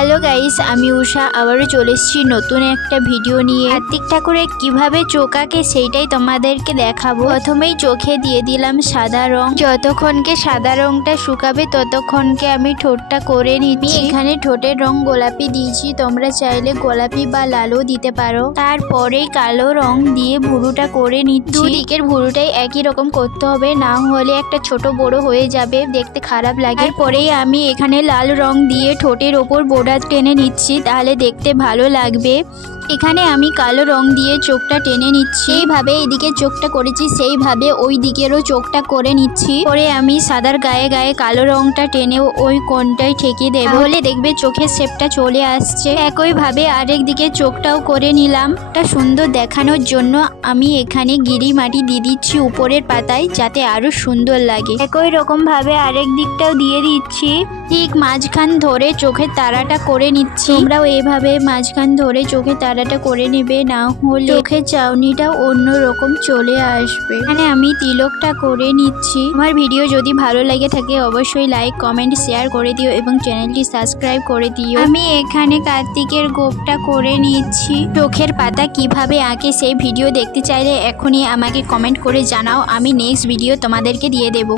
Hello guys, আমি উষা আবারও চলে এসেছি নতুন একটা ভিডিও নিয়ে। কার্তিক ঠাকুরের কিভাবে চোখ আঁকে সেইটাই তোমাদেরকে দেখাবো। প্রথমেই চোখে দিয়ে দিলাম সাদা রং। যতক্ষণকে সাদা রংটা শুকাবে ততক্ষণকে আমি ঠোঁটটা করে নিচ্ছি। এখানে ঠোঁটের রং গোলাপি দিয়েছি, তোমরা চাইলে গোলাপি বা লালও দিতে পারো। তারপরে কালো রং দিয়ে ভুরুটা করে নিচ্ছি। দুদিকের ভুরুটাই একই রকম করতে হবে, না হলে একটা ছোট বড় হয়ে যাবে, দেখতে খারাপ লাগে। তারপরেই আমি এখানে লাল রং দিয়ে ঠোঁটের ওপর বর্ডার টেনে নিচ্ছি, তাহলে দেখতে ভালো লাগবে। এখানে আমি কালো রং দিয়ে চোখটা টেনে নিচ্ছি। এইভাবে এদিকে চোখটা করেছি সেইভাবে ওই দিকেরও চোখটা করে নিচ্ছি। পরে আমি সাদার গায়ে গায়ে কালো রংটা টেনে ওই কোণটাই ঠেকিয়ে দেব, তাহলে দেখবে চোখের শেপটা চলে আসছে। একইভাবে আরেক দিকে চোখটাও করে নিলাম। একটা সুন্দর দেখানোর জন্য আমি এখানে গিরি মাটি দিয়ে দিচ্ছি উপরের পাতায়, যাতে আরো সুন্দর লাগে। একই রকম ভাবে আরেক দিকটাও দিয়ে দিচ্ছি। ঠিক মাঝখান ধরে চোখের তারাটা করে নিচ্ছি। তোমরাও এইভাবে মাঝখান ধরে চোখের তারাটা করে নেবে, না হলে চোখের চাউনিটা অন্যরকম চলে আসবে। এখানে আমি তিলকটা করে নিচ্ছি। আমার ভিডিও যদি ভালো লাগে থাকে অবশ্যই লাইক কমেন্ট শেয়ার করে দিও এবং চ্যানেলটি সাবস্ক্রাইব করে দিও। আমি এখানে কার্তিকের গোপটা করে নিচ্ছি। চোখের পাতা কিভাবে আঁকে সেই ভিডিও দেখতে চাইলে এখনই আমাকে কমেন্ট করে জানাও, আমি নেক্সট ভিডিও তোমাদেরকে দিয়ে দেবো।